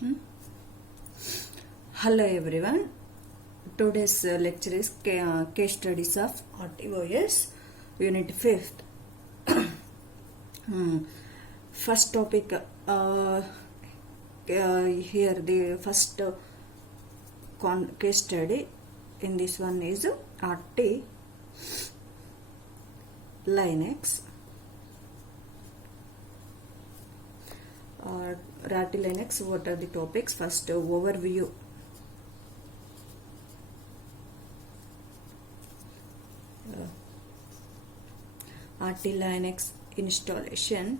Hmm? Hello everyone. Today's lecture is case studies of RTOS Unit 5th. First topic here the first case study in this one is RT Linux. RT Linux, what are the topics? First overview. RT Linux installation.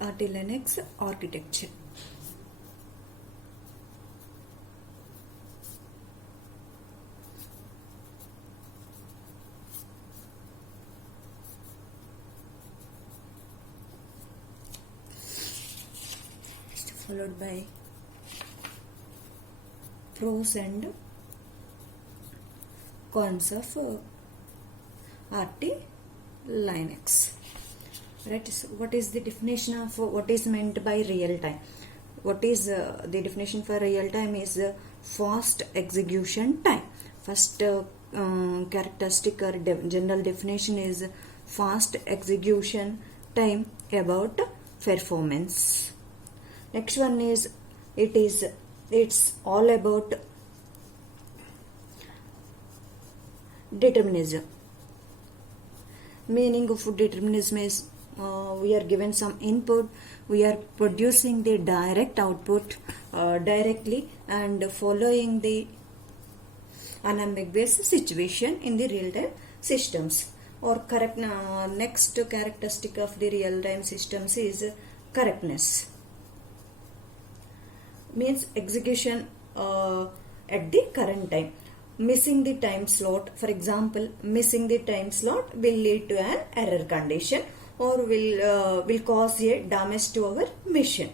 RT Linux architecture. Followed by pros and cons of RT Linux. Right? So what is the definition of what is meant by real time? What is the definition for real time is fast execution time. First characteristic or general definition is fast execution time about performance. Next one is it's all about determinism. Meaning of determinism is we are given some input, we are producing the direct output directly and following the unambiguous situation in the real-time systems. Or correct. Next characteristic of the real-time systems is correctness. Means execution at the current time. Missing the time slot, for example, missing the time slot will lead to an error condition or will cause a damage to our machine.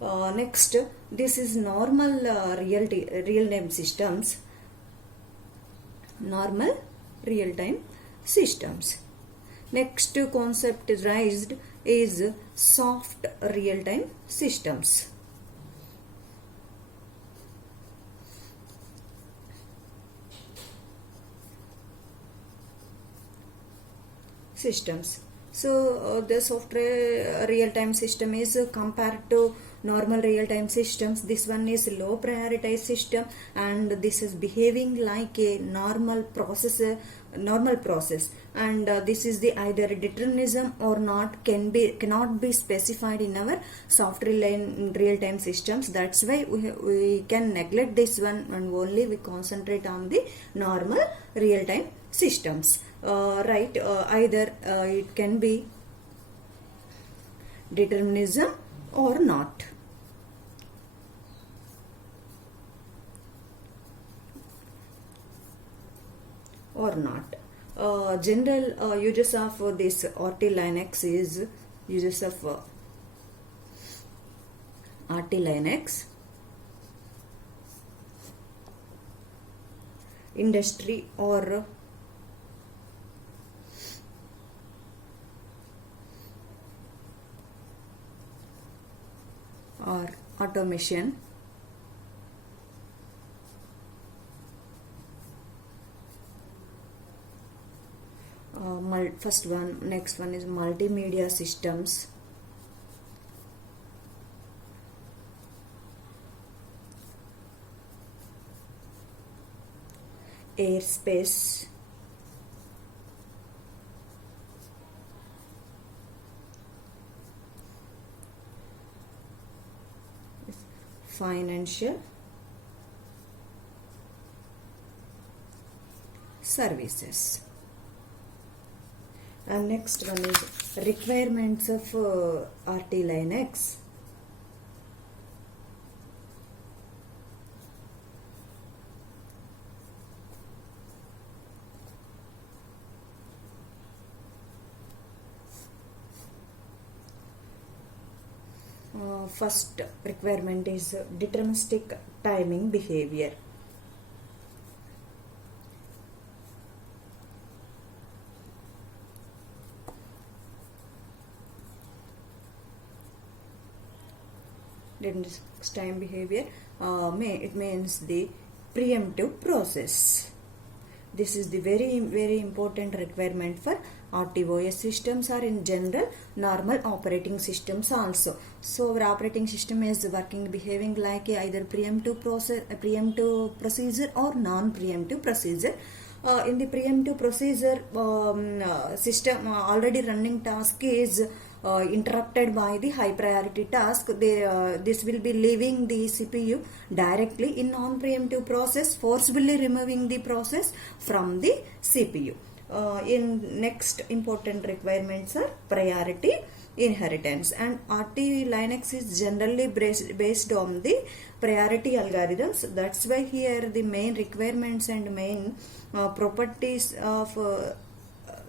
Next, this is normal real-time systems. Normal real-time systems. Next concept raised is soft real-time systems. So the software real-time system is compared to normal real-time systems. This one is low prioritized system and this is behaving like a normal process, and this is the either determinism or not cannot be specified in our software real-time systems. That's why we can neglect this one and only we concentrate on the normal real-time systems. Either it can be determinism or not. General uses of this RT Linux is uses of RT Linux, industry or automation. Next one is multimedia systems. Airspace. Financial services. And next one is requirements of RT Linux. First requirement is deterministic timing behavior. Next time behavior, it means the preemptive process. This is the very important requirement for RTOS systems or in general normal operating systems also. So our operating system is working, behaving like either preemptive procedure or non-preemptive procedure. In the preemptive procedure, system already running task is interrupted by the high priority task. This will be leaving the CPU directly. In non-preemptive process, forcibly removing the process from the CPU. In next important requirements are priority inheritance, and RT Linux is generally based on the priority algorithms. That's why here the main requirements and main properties of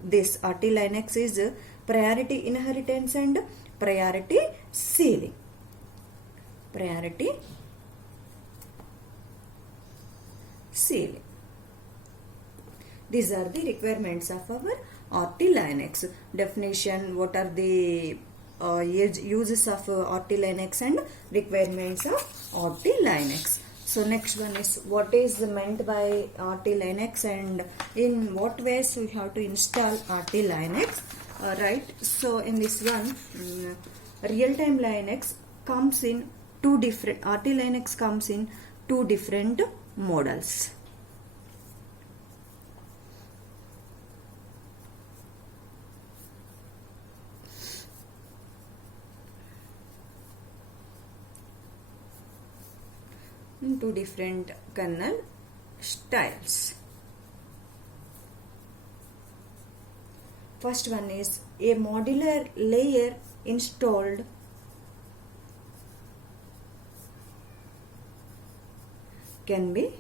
this RT Linux is priority inheritance and priority ceiling. Priority ceiling. These are the requirements of our RT Linux. Definition, what are the uses of RT Linux and requirements of RT Linux. So next one is what is meant by RT Linux and in what ways we have to install RT Linux. Right, so in this one, real-time Linux comes in two different, RT Linux comes in two different models. Two different kernel styles. First one is a modular layer installed can be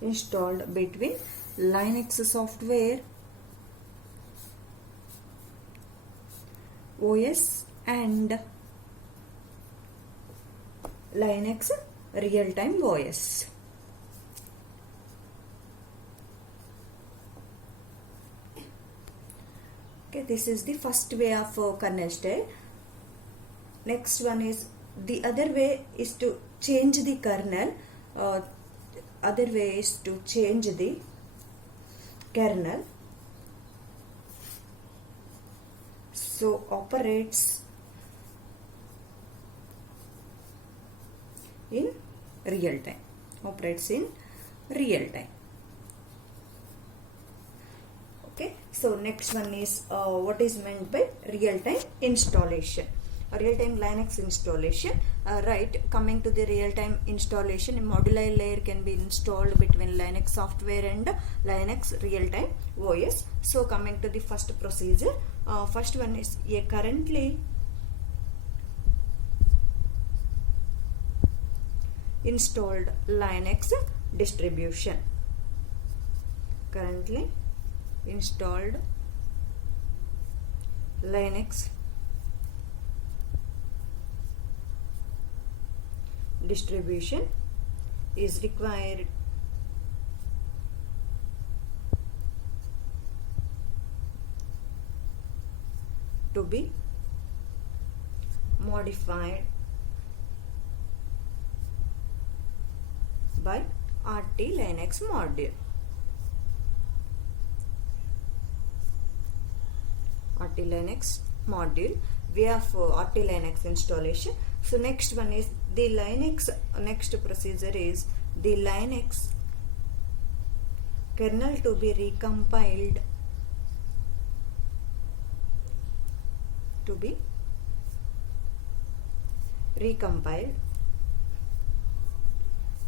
installed between Linux software OS and Linux real-time OS. Okay, this is the first way of kernel style. Next one is the other way is to change the kernel. Other way is to change the kernel. So operates in real time. Operates in real time. Okay. So next one is what is meant by real-time installation. Real-time Linux installation. Right. Coming to the real-time installation, a modular layer can be installed between Linux software and Linux real-time OS. So coming to the first procedure. First one is a currently installed Linux distribution. Currently installed Linux distribution is required to be modified by RT Linux module. RT Linux module, we have RT Linux installation. So next one is the Linux, next procedure is the Linux kernel to be recompiled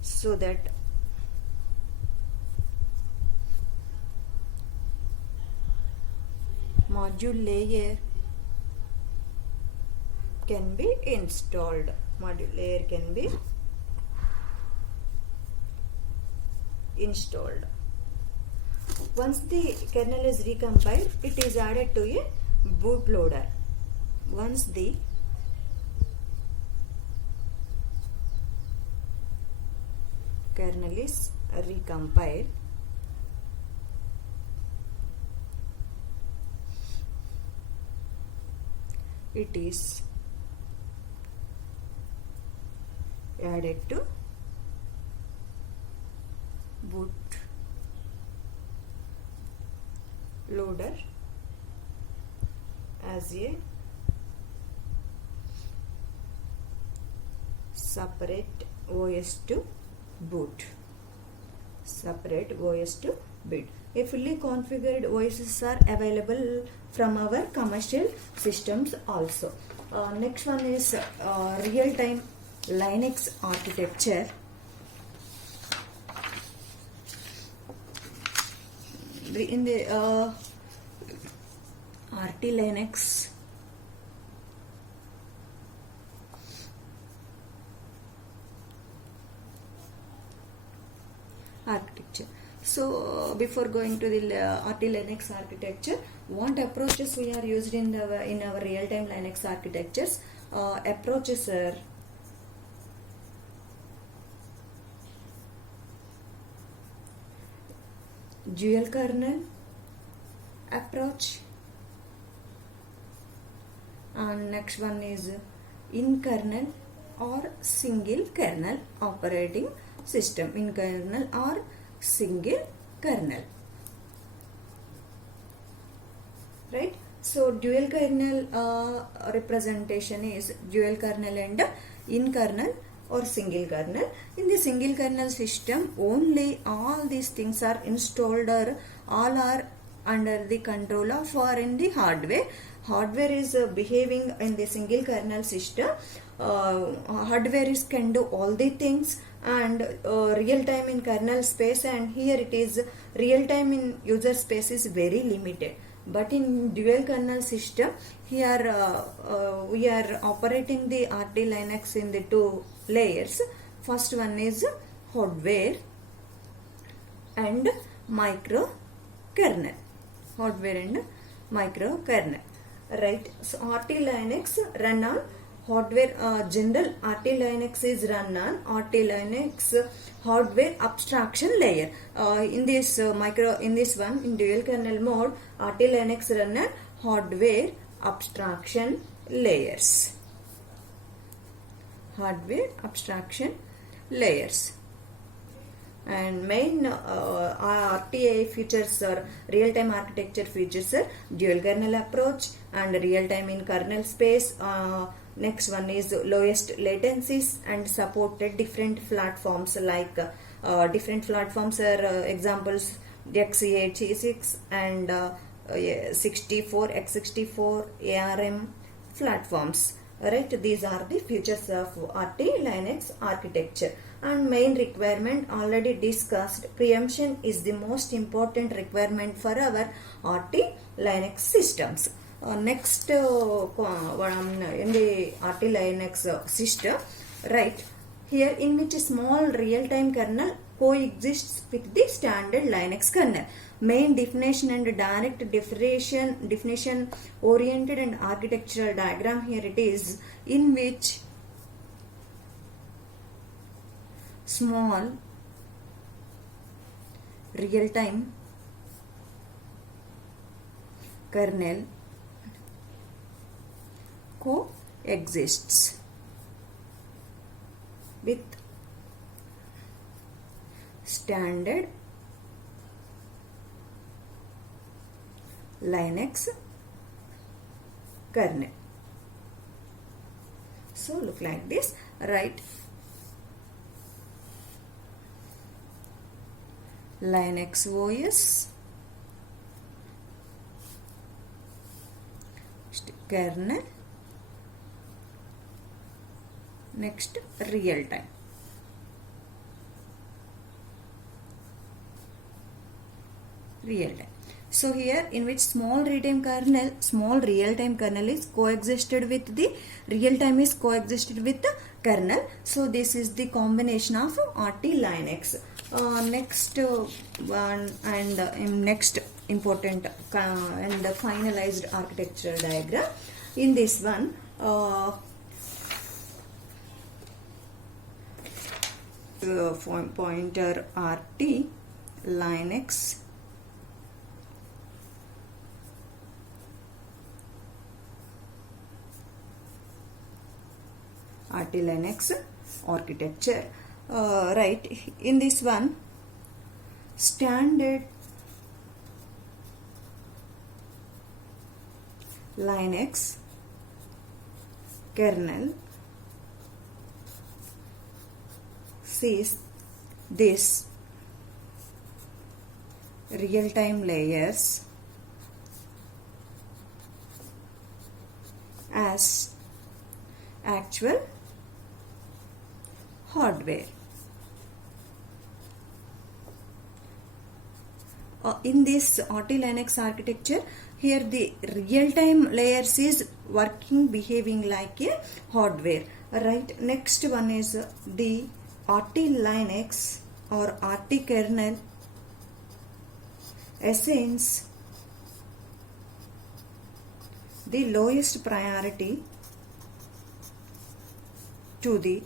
so that module layer can be installed. Module layer can be installed. Once the kernel is recompiled, it is added to a bootloader. Once the kernel is recompiled, it is added to boot loader as a separate OS to boot. Separate OS to boot. A fully configured OSs are available from our commercial systems also. Next one is real-time Linux architecture. In the RT Linux architecture. So before going to the RT Linux architecture, what approaches we are used in our real-time Linux architectures? Approaches are dual kernel approach, and next one is in kernel or single kernel operating system. In kernel or single kernel, right? So dual kernel representation is dual kernel and in kernel or single kernel. In the single kernel system, only all these things are installed or all are under the control of or in the hardware. Hardware is behaving in the single kernel system. Hardware is can do all the things, and real time in kernel space, and here it is real time in user space is very limited. But in dual kernel system, here we are operating the RT Linux in the two layers. First one is hardware and micro kernel. Hardware and micro kernel, right? So RT Linux run on hardware. General RT Linux is run on RT Linux hardware abstraction layer. In this one in dual kernel mode, RT Linux run on hardware abstraction layers. Hardware abstraction layers. And main RTA features or real-time architecture features are dual kernel approach and real-time in kernel space. Next one is lowest latencies and supported different platforms, like different platforms are examples x86 G6 and 64 x64 ARM platforms. Right, these are the features of RT Linux architecture. And main requirement already discussed, preemption is the most important requirement for our RT Linux systems. Next one in the RT Linux system, right, here in which a small real-time kernel coexists with the standard Linux kernel. Main definition and direct definition oriented and architectural diagram, here it is, in which small real-time kernel coexists with standard Linux kernel. So look like this, right? Linux OS, kernel, next real time. So here in which small real-time kernel is coexisted with the real time is coexisted with the kernel. So this is the combination of RT Linux. Next one and next important and the finalized architectural diagram. In this one, pointer RT Linux RT Linux architecture. Right, in this one, standard Linux kernel sees this real-time layers as actual hardware. In this RT Linux architecture, here the real-time layers is working, behaving like a hardware. Right. Next one is the RT Linux or RT kernel assigns the lowest priority to the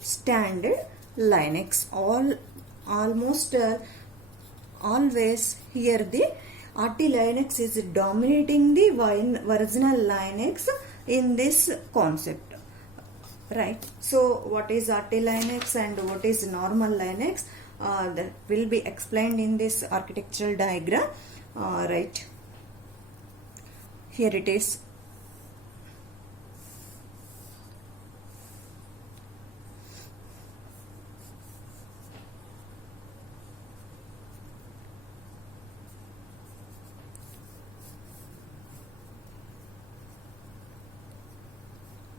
standard Linux. Almost always here the RT Linux is dominating the original Linux in this concept. Right. So what is RT Linux and what is normal Linux, that will be explained in this architectural diagram. Right. Here it is.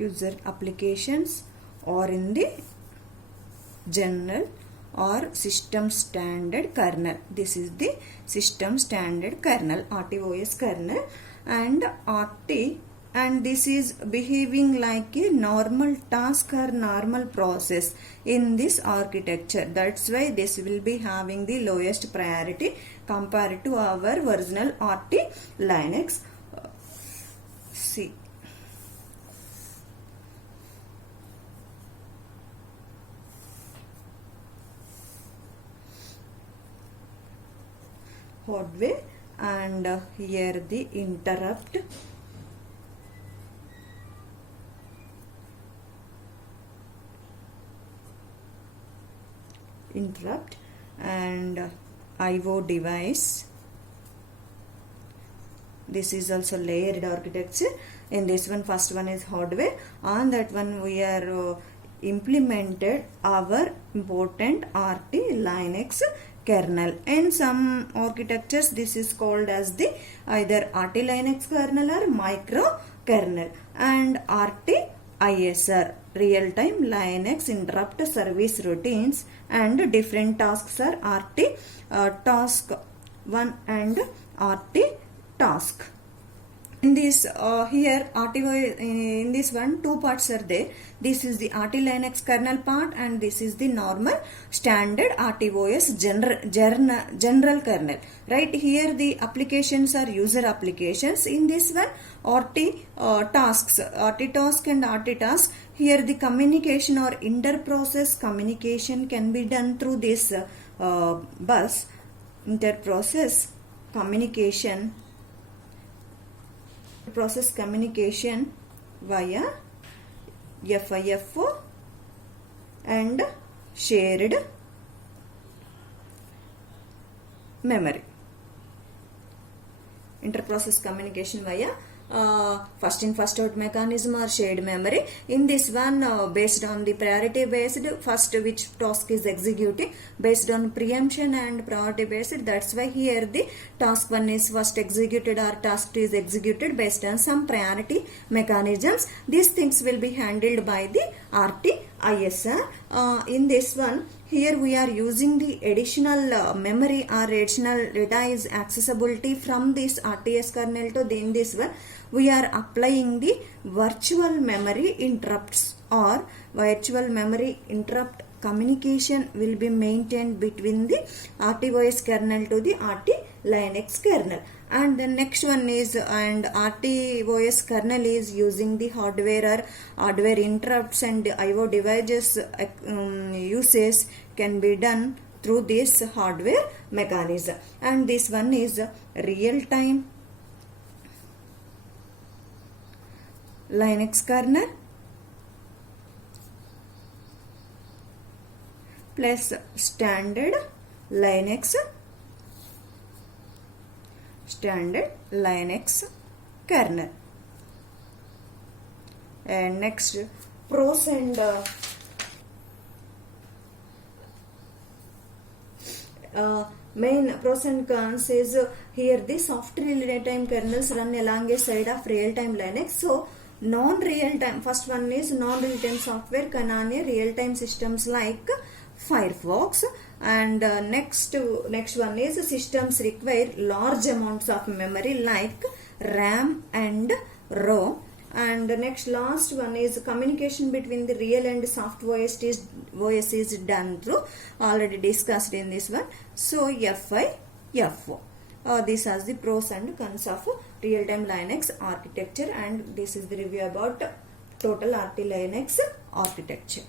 User applications or in the general or system standard kernel. This is the system standard kernel, RTOS kernel, and RT, and this is behaving like a normal task or normal process in this architecture. That's why this will be having the lowest priority compared to our original RT Linux. See. Hardware, and here the interrupt and IO device. This is also layered architecture. In this one, first one is hardware. On that one we are implemented our important RT Linux kernel. In some architectures this is called as the either RT Linux kernel or micro kernel, and RT ISR, real-time Linux interrupt service routines, and different tasks are RT task 1 and RT task. In this here RTO, in this one two parts are there. This is the RT Linux kernel part and this is the normal standard RTOS general kernel. Right, here the applications are user applications. In this one RT tasks, RT task and RT task. Here the communication or inter-process communication can be done through this bus. Inter-process communication via FIFO and shared memory. Inter-process communication via first in first out mechanism or shared memory. In this one based on the priority based, first which task is executing based on preemption and priority based. That's why here the task 1 is first executed or task 2 is executed based on some priority mechanisms. These things will be handled by the RT ISR. In this one, here we are using the additional memory or additional data is accessibility from this RTS kernel to in this one we are applying the virtual memory interrupts or virtual memory interrupt communication will be maintained between the RTOS kernel to the RT Linux kernel. And the next one is, and RTOS kernel is using the hardware or hardware interrupts and IO devices uses can be done through this hardware mechanism. And this one is real time Linux kernel plus standard Linux kernel. And next, pros and main pros and cons is here the soft real-time kernels run alongside of real-time Linux. So non-real-time, first one is non-real-time software can run real-time systems like Firefox, and next one is systems require large amounts of memory like RAM and ROM. And next last one is communication between the real and soft OS is done through, already discussed in this one. So FI, FO. These are the pros and cons of real-time Linux architecture, and this is the review about total RT Linux architecture.